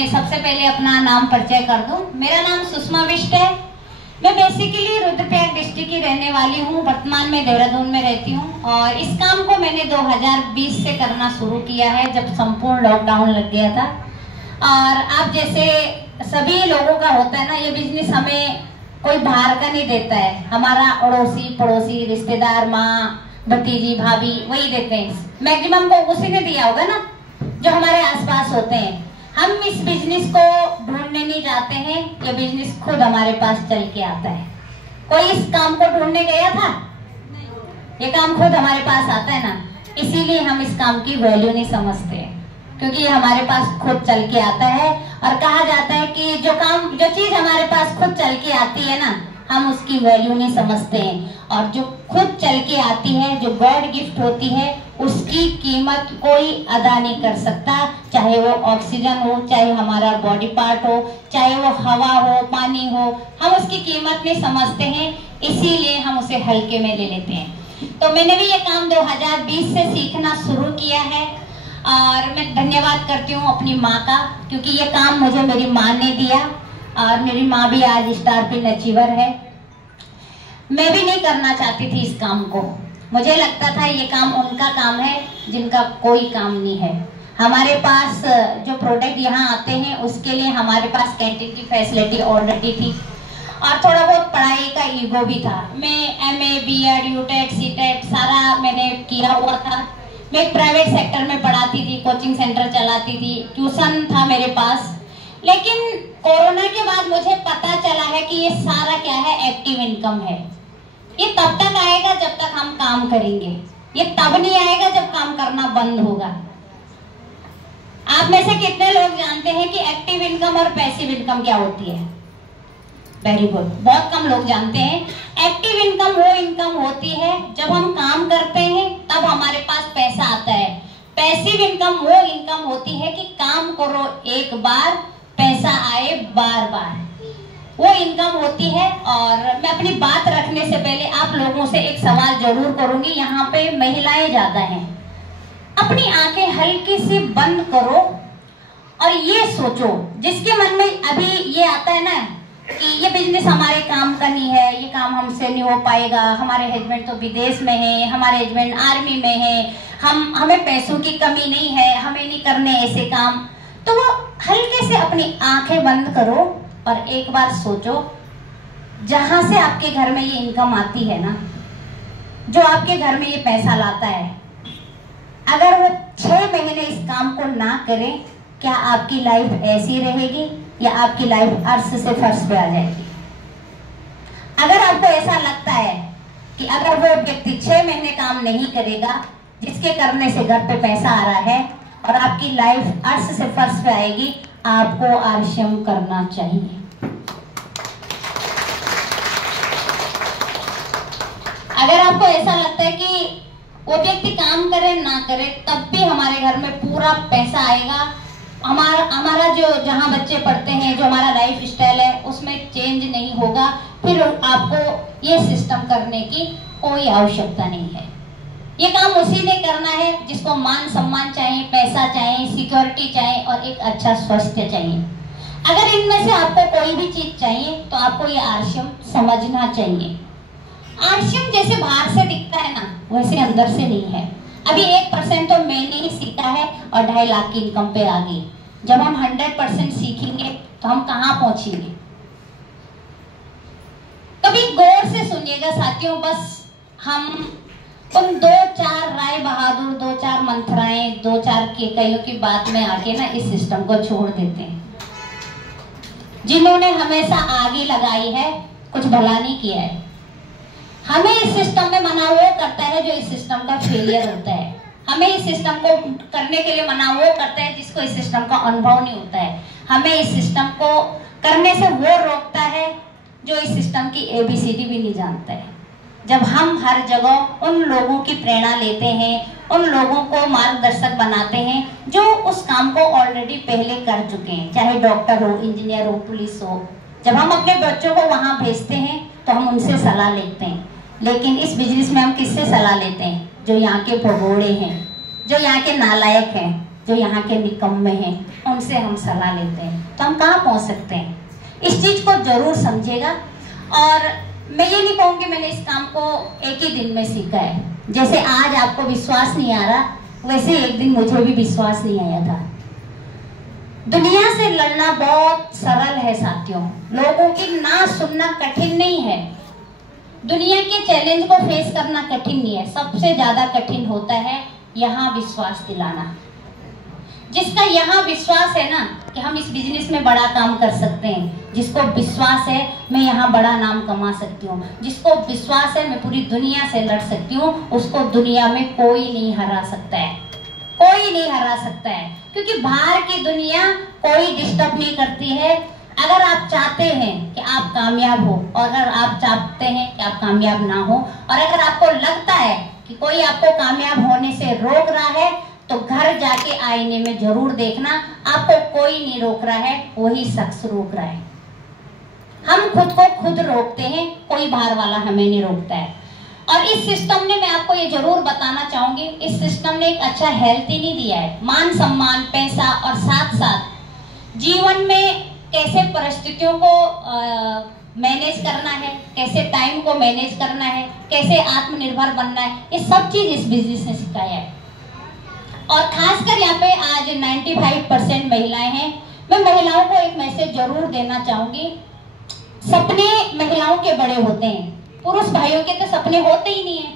सबसे पहले अपना नाम परिचय कर दूं। मेरा नाम सुषमा बिष्ट है। मैं बेसिकली रुद्रप्रयाग डिस्ट्रिक्ट की रहने वाली हूं। वर्तमान में देहरादून में रहती हूं और इस काम को मैंने 2020 से करना शुरू किया है, जब संपूर्ण लॉकडाउन लग गया था। और आप जैसे सभी लोगों का होता है ना, ये बिजनेस हमें कोई बाहर का नहीं देता है, हमारा अड़ोसी पड़ोसी रिश्तेदार, माँ भतीजी भाभी वही देते हैं। मैक्सिमम को उसी ने दिया होगा ना जो हमारे आसपास होते हैं। हम इस बिजनेस को ढूंढने नहीं जाते हैं, ये बिजनेस खुद हमारे पास चल के आता है। कोई इस काम को ढूंढने गया था? ये काम खुद हमारे पास आता है ना, इसीलिए हम इस काम की वैल्यू नहीं समझते, क्योंकि ये हमारे पास खुद चल के आता है। और कहा जाता है कि जो चीज हमारे पास खुद चल के आती है ना, हम उसकी वैल्यू नहीं समझते हैं। और जो खुद चल के आती है, जो गॉड गिफ्ट होती है, उसकी कीमत कोई अदा नहीं कर सकता। चाहे वो ऑक्सीजन हो, चाहे हमारा बॉडी पार्ट हो, चाहे वो हवा हो, पानी हो, हम उसकी कीमत नहीं समझते हैं, इसीलिए हम उसे हल्के में ले लेते हैं। तो मैंने भी ये काम 2020 से सीखना शुरू किया है और मैं धन्यवाद करती हूँ अपनी माँ का, क्योंकि ये काम मुझे मेरी माँ ने दिया। और मेरी माँ भी आज स्टार पिन अचीवर है। मैं भी नहीं करना चाहती थी इस काम को, मुझे लगता था ये काम उनका काम है जिनका कोई काम नहीं है। हमारे पास जो प्रोडक्ट यहाँ आते हैं उसके लिए हमारे पास कैंटीन की फैसिलिटी ऑलरेडी थी और थोड़ा बहुत पढ़ाई का ईगो भी था। मैं MA BEd यूटेट सीटेट सारा मैंने किया हुआ था। मैं एक प्राइवेट सेक्टर में पढ़ाती थी, कोचिंग सेंटर चलाती थी, ट्यूशन था मेरे पास। लेकिन कोरोना के बाद मुझे पता चला है कि ये सारा क्या है, एक्टिव इनकम है। ये तब तक आएगा जब तक हम काम करेंगे, ये तब नहीं आएगा जब काम करना बंद होगा। आप में से कितने लोग जानते हैं कि एक्टिव इनकम और पैसिव इनकम क्या होती है? वेरी गुड, बहुत कम लोग जानते हैं। एक्टिव इनकम वो इनकम होती है जब हम काम करते हैं तब हमारे पास पैसा आता है। पैसिव इनकम वो इनकम होती है कि काम करो एक बार, पैसा आए बार बार, वो इनकम होती है। और मैं अपनी बात रखने से पहले आप लोगों से एक सवाल जरूर करूंगी। यहाँ पे महिलाएं ज्यादा हैं, अपनी आंखें हल्की सी बंद करो और ये सोचो, जिसके मन में अभी ये आता है ना कि ये बिजनेस हमारे काम का नहीं है, ये काम हमसे नहीं हो पाएगा, हमारे हस्बैंड तो विदेश में है, हमारे हस्बैंड आर्मी में है, हमें पैसों की कमी नहीं है, हमें नहीं करने ऐसे काम। तो वो हल्के से अपनी आंखें बंद करो और एक बार सोचो, जहां से आपके घर में ये इनकम आती है ना, जो आपके घर में ये पैसा लाता है, अगर वो 6 महीने इस काम को ना करें, क्या आपकी लाइफ ऐसी रहेगी या आपकी लाइफ अर्श से फर्श पे आ जाएगी? अगर आपको ऐसा लगता है कि अगर वो व्यक्ति 6 महीने काम नहीं करेगा, जिसके करने से घर पे पैसा आ रहा है और आपकी लाइफ अर्श से फर्श पे आएगी, आपको आरसीएम करना चाहिए। अगर आपको ऐसा लगता है कि वो व्यक्ति काम करे ना करे तब भी हमारे घर में पूरा पैसा आएगा, हमारा जो जहाँ बच्चे पढ़ते हैं, जो हमारा लाइफ स्टाइल है उसमें चेंज नहीं होगा, फिर आपको ये सिस्टम करने की कोई आवश्यकता नहीं है। ये काम उसी ने करना है जिसको मान सम्मान चाहिए, पैसा चाहिए, सिक्योरिटी चाहिए और एक अच्छा स्वास्थ्य चाहिए। अगर इनमें से आपको कोई भी चीज चाहिए तो आपको ये आरसीएम समझना चाहिए। आरसीएम जैसे बाहर से दिखता है ना, वैसे अंदर से नहीं है। अभी 1% तो मैंने ही सीखा है और 2.5 लाख की इनकम पे आ गई। जब हम 100% सीखेंगे तो हम कहाँ पहुंचेंगे? कभी गौर से सुनिएगा साथियों, बस तुम 2-4 राय बहादुर, 2-4 मंथराएं, 2-4 केकइयों की बात में आके ना इस सिस्टम को छोड़ देते हैं। जिन्होंने हमेशा आगे लगाई है, कुछ भला नहीं किया है। हमें इस सिस्टम में मना वो करता है जो इस सिस्टम का फेलियर होता है। हमें इस सिस्टम को करने के लिए मना वो करता है जिसको इस सिस्टम का अनुभव नहीं होता है। हमें इस सिस्टम को करने से वो रोकता है जो इस सिस्टम की ABCD भी नहीं जानता है। जब हम हर जगह उन लोगों की प्रेरणा लेते हैं, उन लोगों को मार्गदर्शक बनाते हैं जो उस काम को ऑलरेडी पहले कर चुके हैं, चाहे डॉक्टर हो, इंजीनियर हो, पुलिस हो। जब हम अपने बच्चों को वहां भेजते हैं तो हम उनसे सलाह लेते हैं, लेकिन इस बिजनेस में हम किससे सलाह लेते हैं? जो यहाँ के भगोड़े हैं, जो यहाँ के नालायक हैं, जो यहाँ के निकम्मे हैं उनसे हम सलाह लेते हैं तो हम कहाँ पहुँच सकते हैं। इस चीज को जरूर समझिएगा। और मैं ये नहीं कहूँगी मैंने इस काम को एक ही दिन में सीखा है। जैसे आज आपको विश्वास नहीं आ रहा, वैसे एक दिन मुझे भी विश्वास नहीं आया था। दुनिया से लड़ना बहुत सरल है साथियों, लोगों की ना सुनना कठिन नहीं है। दुनिया के चैलेंज को फेस करना कठिन नहीं है, सबसे ज्यादा कठिन होता है यहाँ विश्वास दिलाना। जिसका यहाँ विश्वास है ना कि हम इस बिजनेस में बड़ा काम कर सकते हैं, जिसको विश्वास है मैं यहाँ बड़ा नाम कमा सकती हूँ, जिसको विश्वास है मैं पूरी दुनिया से लड़ सकती हूँ, उसको दुनिया में कोई नहीं हरा सकता है, कोई नहीं हरा सकता है। क्योंकि बाहर की दुनिया कोई डिस्टर्ब नहीं करती है। अगर आप चाहते हैं कि आप कामयाब हो और अगर आप चाहते हैं कि आप कामयाब ना हो और अगर आपको लगता है कि कोई आपको कामयाब होने से रोक रहा है तो घर जाके आईने में जरूर देखना, आपको कोई नहीं रोक रहा है, वही शख्स रोक रहा है। हम खुद को खुद रोकते हैं, कोई बाहर वाला हमें नहीं रोकता है। और इस सिस्टम ने, मैं आपको ये जरूर बताना चाहूंगी, इस सिस्टम ने एक अच्छा हेल्थ ही नहीं दिया है, मान सम्मान, पैसा और साथ साथ जीवन में कैसे परिस्थितियों को मैनेज करना है, कैसे टाइम को मैनेज करना है, कैसे आत्मनिर्भर बनना है, ये सब चीज इस बिजनेस ने सिखाया है। और खासकर यहाँ पे आज 95% महिलाएं हैं। मैं महिलाओं को एक मैसेज जरूर देना चाहूंगी, सपने महिलाओं के बड़े होते हैं, पुरुष भाइयों के तो सपने होते ही नहीं है।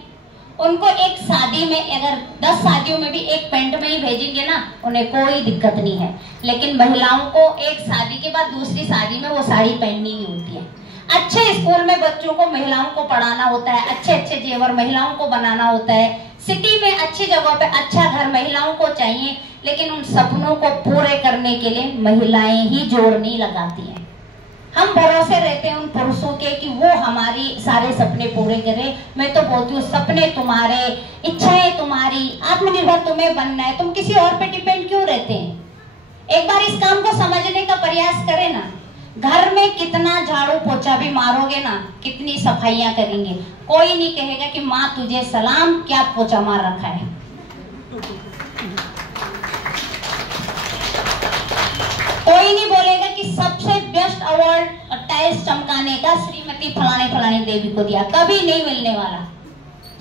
उनको एक शादी में, अगर 10 शादियों में भी एक पैंट में ही भेजेंगे ना, उन्हें कोई दिक्कत नहीं है। लेकिन महिलाओं को एक शादी के बाद दूसरी शादी में वो साड़ी पहननी ही होती है। अच्छे स्कूल में बच्चों को, महिलाओं को पढ़ाना होता है, अच्छे अच्छे जेवर महिलाओं को बनाना होता है, सिटी में अच्छी जगह पे अच्छा घर महिलाओं को चाहिए। लेकिन उन सपनों को पूरे करने के लिए महिलाएं ही जोड़ नहीं लगाती हैं। हम भरोसे रहते हैं उन पुरुषों के कि वो हमारी सारे सपने पूरे करें। मैं तो बोलती हूँ सपने तुम्हारे, इच्छाएं तुम्हारी, आत्मनिर्भर तुम्हें बनना है, तुम किसी और पे डिपेंड क्यों रहते हैं। एक बार इस काम को समझने का प्रयास करें ना। घर में कितना झाड़ू पोछा भी मारोगे ना, कितनी सफाइयां करेंगे, कोई नहीं कहेगा कि माँ तुझे सलाम, क्या पोछा मार रखा है। कोई नहीं बोलेगा कि सबसे बेस्ट अवार्ड टाइल्स चमकाने का श्रीमती फलाने फलाने देवी को दिया, कभी नहीं मिलने वाला।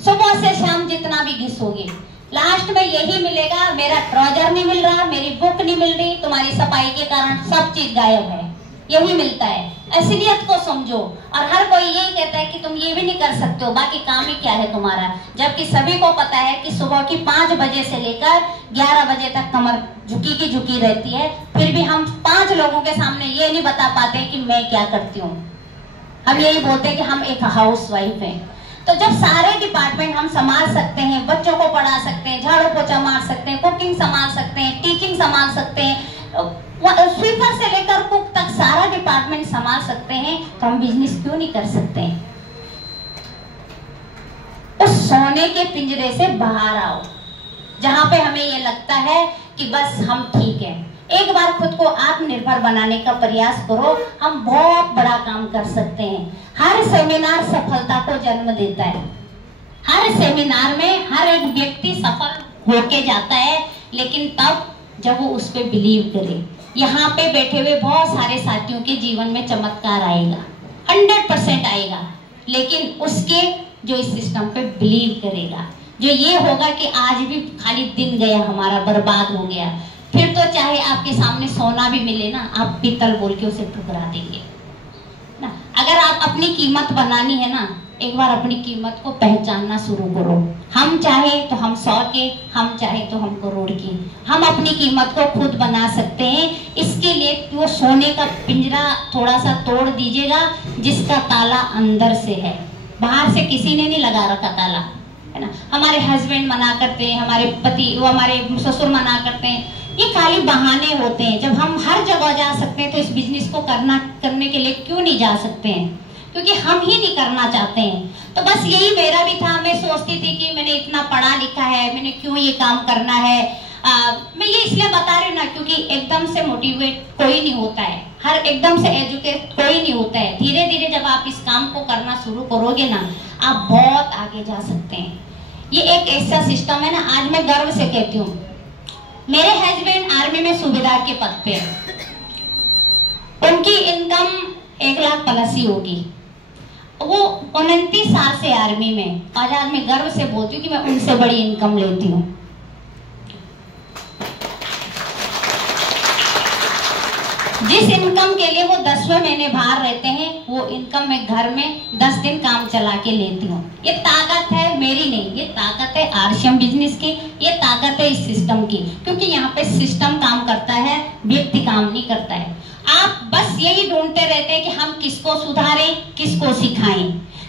सुबह से शाम जितना भी घिसोगे, लास्ट में यही मिलेगा, मेरा ट्राउजर नहीं मिल रहा, मेरी बुक नहीं मिल रही, तुम्हारी सफाई के कारण सब चीज गायब है, यही मिलता है। असलियत को समझो। और हर कोई यही कहता है कि तुम ये भी नहीं कर सकते हो, बाकी काम ही क्या है तुम्हारा। जबकि सभी को पता है कि सुबह की 5 बजे से लेकर 11 बजे तक कमर झुकी की झुकी रहती है, फिर भी हम 5 लोगों के सामने ये नहीं बता पाते कि मैं क्या करती हूँ। हम यही बोलते हैं कि हम एक हाउस वाइफ हैं। तो जब सारे डिपार्टमेंट हम संभाल सकते हैं, बच्चों को पढ़ा सकते हैं, झाड़ू पोछा मार सकते हैं, कुकिंग संभाल सकते हैं, टीचिंग संभाल सकते हैं, स्वीपर से लेकर कुक तक सारा डिपार्टमेंट संभाल सकते हैं, तो हम बिजनेस क्यों नहीं कर सकते हैं। उस सोने के पिंजरे से बाहर आओ, जहां पे हमें ये लगता है कि बस हम ठीक हैं। एक बार खुद को आत्मनिर्भर बनाने का प्रयास करो, हम बहुत बड़ा काम कर सकते हैं। हर सेमिनार सफलता को जन्म देता है। हर सेमिनार में हर एक व्यक्ति सफल होके जाता है, लेकिन तब जब वो उस पे बिलीव करे। यहाँ पे बैठे हुए बहुत सारे साथियों के जीवन में चमत्कार आएगा, 100% आएगा, लेकिन उसके जो इस सिस्टम पे बिलीव करेगा। जो ये होगा कि आज भी खाली दिन गया हमारा, बर्बाद हो गया, फिर तो चाहे आपके सामने सोना भी मिले ना, आप पीतल बोल के उसे ठुकरा देंगे ना। अगर आप अपनी कीमत बनानी है ना, एक बार अपनी कीमत को पहचानना शुरू करो। हम चाहे तो हम 100 के, हम चाहे तो हम करोड़ की, हम अपनी कीमत को खुद बना सकते हैं। इसके लिए वो सोने का पिंजरा थोड़ा सा तोड़ दीजिएगा, जिसका ताला अंदर से है, बाहर से किसी ने नहीं लगा रखा ताला, है ना। हमारे हस्बैंड मना करते हैं, हमारे पति, वो हमारे ससुर मना करते हैं, ये खाली बहाने होते हैं। जब हम हर जगह जा सकते हैं तो इस बिजनेस को करने के लिए क्यों नहीं जा सकते हैं? क्योंकि हम ही नहीं करना चाहते हैं। तो बस यही मेरा भी था। मैं सोचती थी कि मैंने इतना पढ़ा लिखा है, मैंने क्यों ये काम करना है। मैं ये इसलिए बता रही हूँ ना, क्योंकि एकदम से मोटिवेट कोई नहीं होता है, हर एकदम से एजुकेट कोई नहीं होता है। धीरे धीरे जब आप इस काम को करना शुरू करोगे ना, आप बहुत आगे जा सकते हैं। ये एक ऐसा सिस्टम है ना, आज मैं गर्व से कहती हूँ, मेरे हस्बैंड आर्मी में सूबेदार के पद पे है। उनकी इनकम 1 लाख प्लस ही होगी। वो 29 साल से आर्मी में, आज मैं गर्व से बोलती हूँ कि मैं उनसे बड़ी इनकम लेती हूँ। जिस इनकम के लिए वो 10वें महीने बाहर रहते हैं, वो इनकम मैं घर में 10 दिन काम चला के लेती हूँ। ये ताकत है मेरी नहीं, ये ताकत है आरसीएम बिजनेस की, ये ताकत है इस सिस्टम की, क्योंकि यहाँ पे सिस्टम काम करता है, व्यक्ति काम नहीं करता है। आप बस यही ढूंढते रहते हैं कि हम किसको सुधारें, किसको सिखाएं।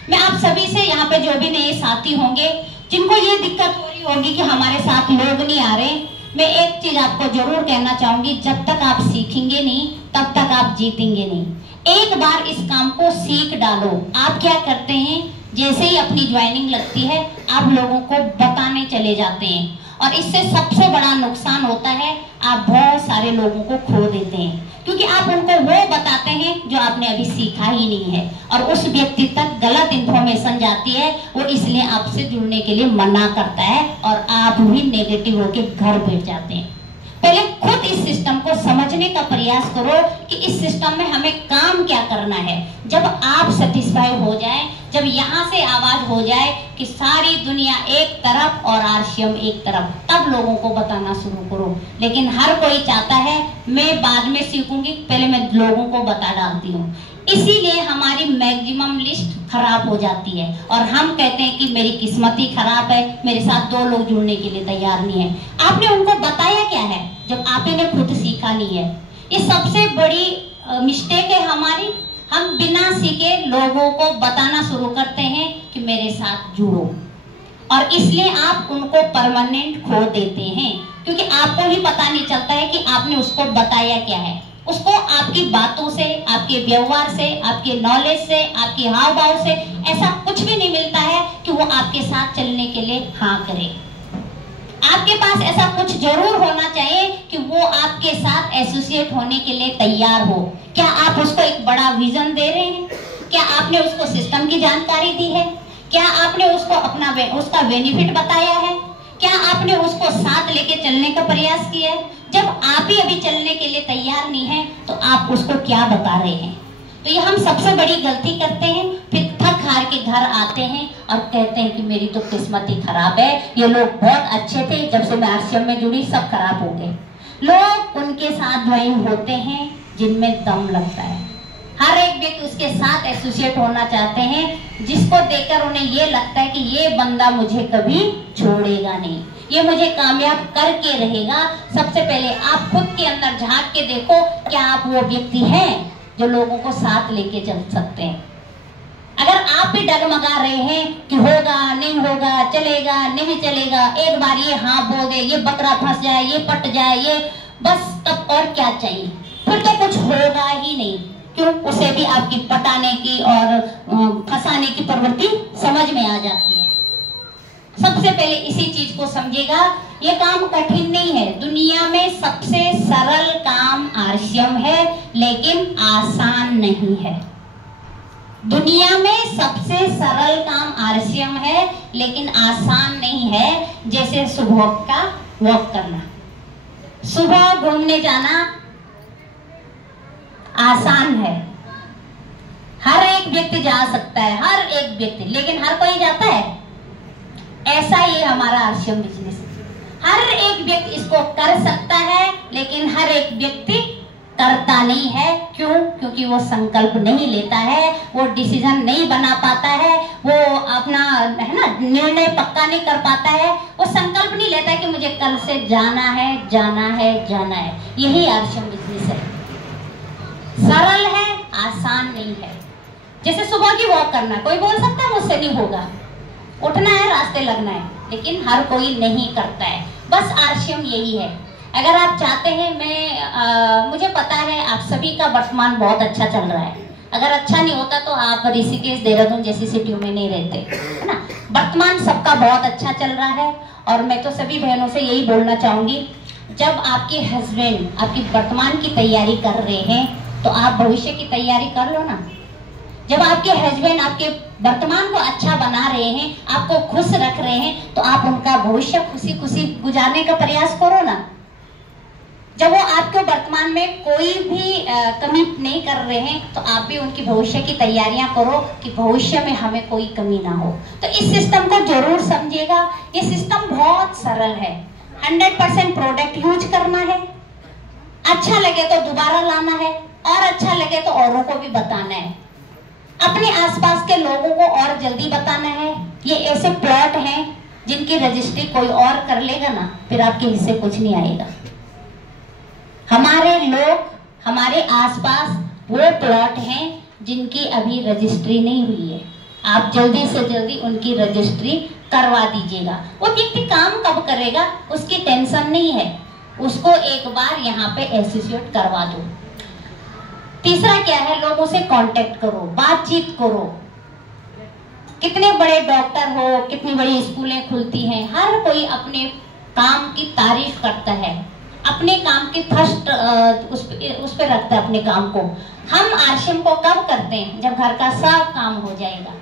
मैं आप सभी से, यहाँ पे जो भी नए साथी होंगे जिनको ये दिक्कत हो रही होगी कि हमारे साथ लोग नहीं आ रहे, मैं एक चीज आपको जरूर कहना चाहूंगी, जब तक आप सीखेंगे नहीं तब तक आप जीतेंगे नहीं। एक बार इस काम को सीख डालो। आप क्या करते हैं, जैसे ही अपनी ज्वाइनिंग लगती है आप लोगों को बताने चले जाते हैं, और इससे सबसे बड़ा नुकसान होता है, आप बहुत सारे लोगों को खो देते हैं, क्योंकि आप उनको वो बताते हैं जो आपने अभी सीखा ही नहीं है, और उस व्यक्ति तक गलत इंफॉर्मेशन जाती है, वो इसलिए आपसे जुड़ने के लिए मना करता है, और आप भी नेगेटिव होके घर बैठ जाते हैं। पहले खुद इस सिस्टम को समझने का प्रयास करो कि इस सिस्टम में हमें काम क्या करना है। जब आप सेटिस्फाई हो जाए, जब यहाँ से आवाज हो जाए कि सारी दुनिया एक तरफ और आरसीएम एक तरफ, तब लोगों को बताना शुरू करो। लेकिन हर कोई चाहता है मैं बाद में सीखूंगी, पहले मैं लोगों को बता डालती हूँ, इसीलिए हमारी मैक्सिमम लिस्ट खराब हो जाती है, और हम कहते हैं कि मेरी किस्मत ही खराब है, मेरे साथ 2 लोग जुड़ने के लिए तैयार नहीं है। आपने उनको बताया क्या है जब आपने खुद सीखा नहीं है? ये सबसे बड़ी मिस्टेक है हमारी। हम बिना सीखे लोगों को बताना शुरू करते हैं कि मेरे साथ जुड़ो, और इसलिए आप उनको परमानेंट खो देते हैं, क्योंकि आपको ही पता नहीं चलता है कि आपने उसको बताया क्या है। उसको आपकी बातों से, आपके व्यवहार से, आपके नॉलेज से, आपके हाव भाव से ऐसा कुछ भी नहीं मिलता है कि वो आपके साथ चलने के लिए हाँ करे। आपके पास ऐसा कुछ जरूर होना चाहिए कि वो आपके साथ एसोसिएट होने के लिए तैयार हो। क्या आप उसको एक बड़ा विजन दे रहे हैं? क्या आपने उसको सिस्टम की जानकारी दी है? क्या आपने उसको उसका बेनिफिट बताया है? क्या आपने उसको साथ लेके चलने का प्रयास किया है? जब आप ही अभी चलने के लिए तैयार नहीं है तो आप उसको क्या बता रहे हैं? तो ये हम सबसे बड़ी गलती करते हैं, फिर थक हार के घर आते हैं और कहते हैं कि मेरी तो किस्मत ही खराब है, ये लोग बहुत अच्छे थे, जब से मैं आरसीएम में जुड़ी सब खराब हो गए। लोग उनके साथ ज्वाइन होते हैं जिनमें दम लगता है। हर एक व्यक्ति उसके साथ एसोसिएट होना चाहते हैं जिसको देखकर उन्हें ये लगता है कि ये बंदा मुझे कभी छोड़ेगा नहीं, ये मुझे कामयाब करके रहेगा। सबसे पहले आप खुद के अंदर झांक के देखो, क्या आप वो व्यक्ति हैं जो लोगों को साथ लेके चल सकते हैं? अगर आप भी डगमगा रहे हैं कि होगा नहीं होगा, चलेगा नहीं चलेगा, एक बार ये हाँ बोल दे, ये बकरा फंस जाए, ये पट जाए, ये बस, तब और क्या चाहिए? फिर तो कुछ होगा ही नहीं। क्यों? उसे भी आपकी पटाने की और फंसाने की प्रवृत्ति समझ में आ जाती है। सबसे पहले इसी चीज को समझिएगा, ये काम कठिन नहीं है। दुनिया में सबसे सरल काम आरसीएम है, लेकिन आसान नहीं है। दुनिया में सबसे सरल काम आरसीएम है, लेकिन आसान नहीं है। जैसे सुबह का वॉक करना, सुबह घूमने जाना आसान है, हर एक व्यक्ति जा सकता है, हर एक व्यक्ति, लेकिन हर कोई जाता है? ऐसा ही हमारा आरसीएम बिजनेस, हर एक व्यक्ति इसको कर सकता है, लेकिन हर एक व्यक्ति करता नहीं है। क्यों? क्योंकि वो संकल्प नहीं लेता है, वो डिसीजन नहीं बना पाता है, वो अपना है ना निर्णय पक्का नहीं कर पाता है, वो संकल्प नहीं लेता कि मुझे कल से जाना है, जाना है, जाना है। यही आरसीएम बिजनेस है, सरल है, आसान नहीं है। जैसे सुबह की वॉक करना, कोई बोल सकता है मुझसे नहीं होगा, उठना है, रास्ते लगना है, लेकिन हर कोई नहीं करता है। बस आरसीएम यही है। अगर आप चाहते हैं, मुझे पता है आप सभी का वर्तमान बहुत अच्छा चल रहा है। अगर अच्छा नहीं होता तो आप ऋषिकेश, देहरादून जैसी सिटियों में नहीं रहते, है ना। वर्तमान सबका बहुत अच्छा चल रहा है, और मैं तो सभी बहनों से यही बोलना चाहूंगी, जब आपके हस्बैंड आपकी वर्तमान की तैयारी कर रहे हैं तो आप भविष्य की तैयारी कर लो ना। जब आपके हस्बैंड आपके वर्तमान को अच्छा बना रहे हैं, आपको खुश रख रहे हैं, तो आप उनका भविष्य खुशी खुशी गुजारने का प्रयास करो ना। जब वो आपको वर्तमान में कोई भी कमी नहीं कर रहे हैं तो आप भी उनकी भविष्य की तैयारियां करो कि भविष्य में हमें कोई कमी ना हो। तो इस सिस्टम को जरूर समझिएगा। ये सिस्टम बहुत सरल है। 100% प्रोडक्ट यूज करना है, अच्छा लगे तो दोबारा लाना है, और अच्छा लगे तो औरों को भी बताना है, अपने आसपास के लोगों को और जल्दी बताना है। ये ऐसे प्लॉट हैं जिनकी रजिस्ट्री कोई और कर लेगा ना, फिर आपके हिस्से कुछ नहीं आएगा। हमारे लोग, हमारे आसपास वो प्लॉट हैं जिनकी अभी रजिस्ट्री नहीं हुई है। आप जल्दी से जल्दी उनकी रजिस्ट्री करवा दीजिएगा। वो व्यक्ति काम कब करेगा उसकी टेंशन नहीं है, उसको एक बार यहाँ पे एसोसिएट करवा दो। तीसरा क्या है, लोगों से कांटेक्ट करो, बातचीत करो। कितने बड़े डॉक्टर हो, कितनी बड़ी स्कूलें खुलती हैं, हर कोई अपने काम की तारीफ करता है, अपने काम की फर्स्ट उस पे रखता है अपने काम को। हम आरसीएम को कब करते हैं? जब घर का सब काम हो जाएगा।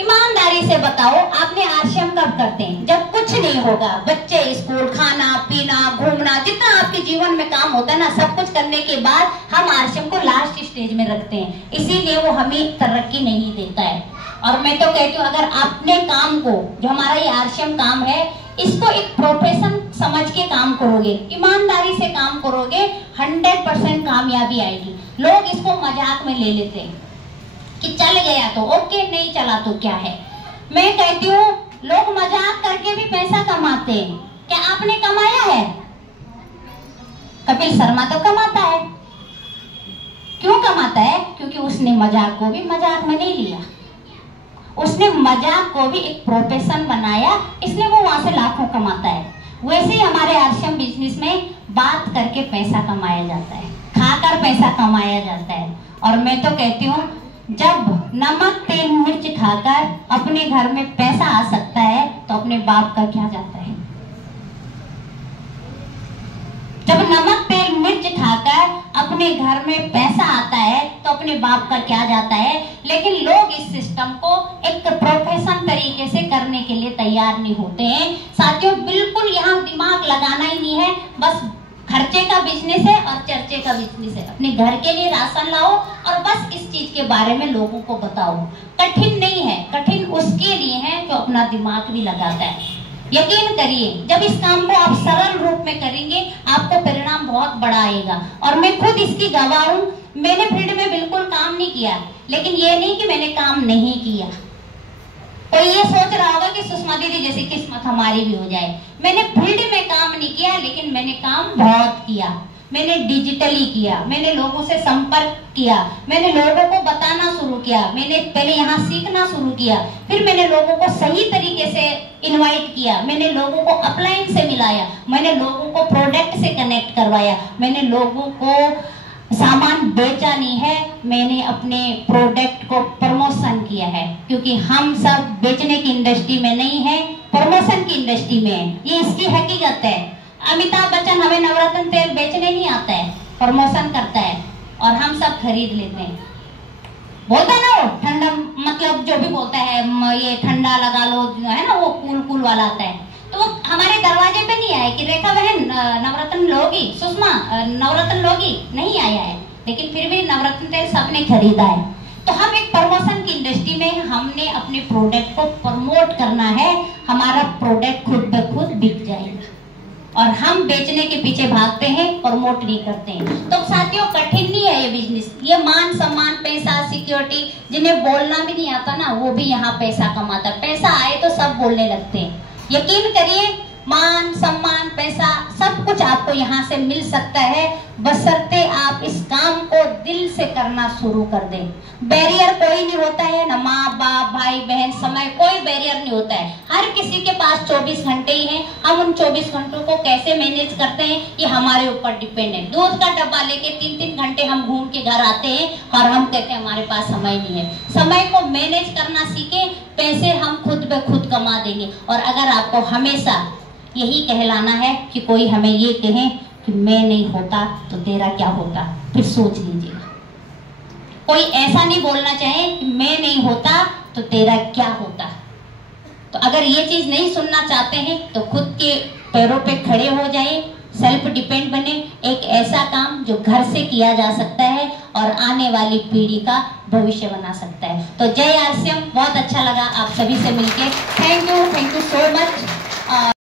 ईमानदारी से बताओ, आपने आरसीएम कब करते हैं? जब कुछ नहीं होगा, बच्चे स्कूल, खाना पीना, घूमना, जितना आपके जीवन में काम होता है ना, सब कुछ करने के बाद हम आरसीएम को लास्ट स्टेज में रखते हैं। इसीलिए वो हमें तरक्की नहीं देता है। और मैं तो कहती हूँ, अगर अपने काम को, जो हमारा ये आरसीएम काम है, इसको एक प्रोफेशन समझ के काम करोगे, ईमानदारी से काम करोगे, 100% कामयाबी आएगी। लोग इसको मजाक में ले लेते हैं कि चल गया तो ओके, नहीं चला तो क्या है। मैं कहती हूँ, लोग मजाक करके भी पैसा कमाते हैं। क्या आपने कमाया है? कपिल शर्मा तो कमाता है। क्यों कमाता है? क्योंकि उसने मजाक को भी मजाक में नहीं लिया, उसने मजाक को भी एक प्रोफेशन बनाया, इसलिए वो वहां से लाखों कमाता है। वैसे ही हमारे आरसीएम बिजनेस में बात करके पैसा कमाया जाता है, खाकर पैसा कमाया जाता है। और मैं तो कहती हूँ, जब नमक तेल मिर्च खाकर अपने घर में पैसा आ सकता है तो अपने बाप का क्या जाता है। जब नमक तेल मिर्च खाकर अपने घर में पैसा आता है तो अपने बाप का क्या जाता है। लेकिन लोग इस सिस्टम को एक प्रोफेशन तरीके से करने के लिए तैयार नहीं होते हैं। साथियों, बिल्कुल यहाँ दिमाग लगाना ही नहीं है, बस खर्चे का बिजनेस है और चर्चे का बिजनेस है। अपने घर के लिए राशन लाओ और बस इस चीज के बारे में लोगों को बताओ। कठिन नहीं है, कठिन उसके लिए है जो अपना दिमाग भी लगाता है। यकीन करिए, जब इस काम को आप सरल रूप में करेंगे, आपको परिणाम बहुत बड़ा आएगा। और मैं खुद इसकी गवाह हूँ। मैंने फील्ड में बिल्कुल काम नहीं किया, लेकिन ये नहीं कि मैंने काम नहीं किया। कोई ये सोच रहा होगा कि सुषमा दीदी जैसी किस्मत हमारी भी हो जाए। मैंने फील्ड में काम नहीं किया, लेकिन मैंने काम बहुत किया। मैंने डिजिटली किया, मैंने लोगों से संपर्क किया, मैंने लोगों को बताना शुरू किया, मैंने पहले यहाँ सीखना शुरू किया, फिर मैंने लोगों को सही तरीके से इनवाइट किया, मैंने लोगों को अपलाइन से मिलाया, मैंने लोगों को प्रोडक्ट से कनेक्ट करवाया, मैंने लोगों को सामान बेचा नहीं है, मैंने अपने प्रोडक्ट को प्रमोशन किया है। क्योंकि हम सब बेचने की इंडस्ट्री में नहीं है, प्रमोशन की इंडस्ट्री में है। ये इसकी हकीकत है। अमिताभ बच्चन हमें नवरत्न तेल बेचने नहीं आता है, प्रमोशन करता है और हम सब खरीद लेते हैं। बोलता है ना वो ठंडा, मतलब जो भी बोलता है ये ठंडा लगा लो, है ना, वो कूल वाला आता है। तो वो हमारे दरवाजे पे नहीं आया कि रेखा बहन नवरत्न लोगी, सुषमा नवरत्न लोगी, नहीं आया है। लेकिन फिर भी नवरत्न तेल सबने खरीदा है। तो हम एक प्रमोशन की इंडस्ट्री में, हमने अपने प्रोडक्ट को प्रमोट करना है। हमारा प्रोडक्ट खुद ब खुद बिक जाएगा और हम बेचने के पीछे भागते हैं, प्रमोट नहीं करते हैं। तो साथियों, कठिन नहीं है ये बिजनेस। ये मान सम्मान, पैसा, सिक्योरिटी, जिन्हें बोलना भी नहीं आता ना, वो भी यहाँ पैसा कमाता है। पैसा आए तो सब बोलने लगते हैं। यकीन करिए, मान सम्मान, पैसा, सब कुछ आपको यहाँ से मिल सकता है, बशर्ते आप इस काम को दिल से करना शुरू कर दें। बैरियर कोई नहीं होता है, ना माँ बाप, भाई बहन, समय, कोई बैरियर नहीं होता है। हर किसी के पास 24 घंटे ही हैं। हम उन 24 घंटों को कैसे मैनेज करते हैं, ये हमारे ऊपर डिपेंड है। दूध का डब्बा लेके 3-3 घंटे हम घूम के घर आते हैं और हम कहते हैं हमारे पास समय नहीं है। समय को मैनेज करना सीखे, पैसे हम खुद ब खुद कमा देंगे। और अगर आपको हमेशा यही कहलाना है कि कोई हमें ये कहे कि मैं नहीं होता तो तेरा क्या होता, फिर सोच लीजिएगा। कोई ऐसा नहीं बोलना चाहे कि मैं नहीं होता तो तेरा क्या होता। तो अगर ये चीज नहीं सुनना चाहते हैं तो खुद के पैरों पे खड़े हो जाए, सेल्फ डिपेंड बने, एक ऐसा काम जो घर से किया जा सकता है और आने वाली पीढ़ी का भविष्य बना सकता है। तो जय आरसीएम, बहुत अच्छा लगा आप सभी से मिलके। Thank you so much.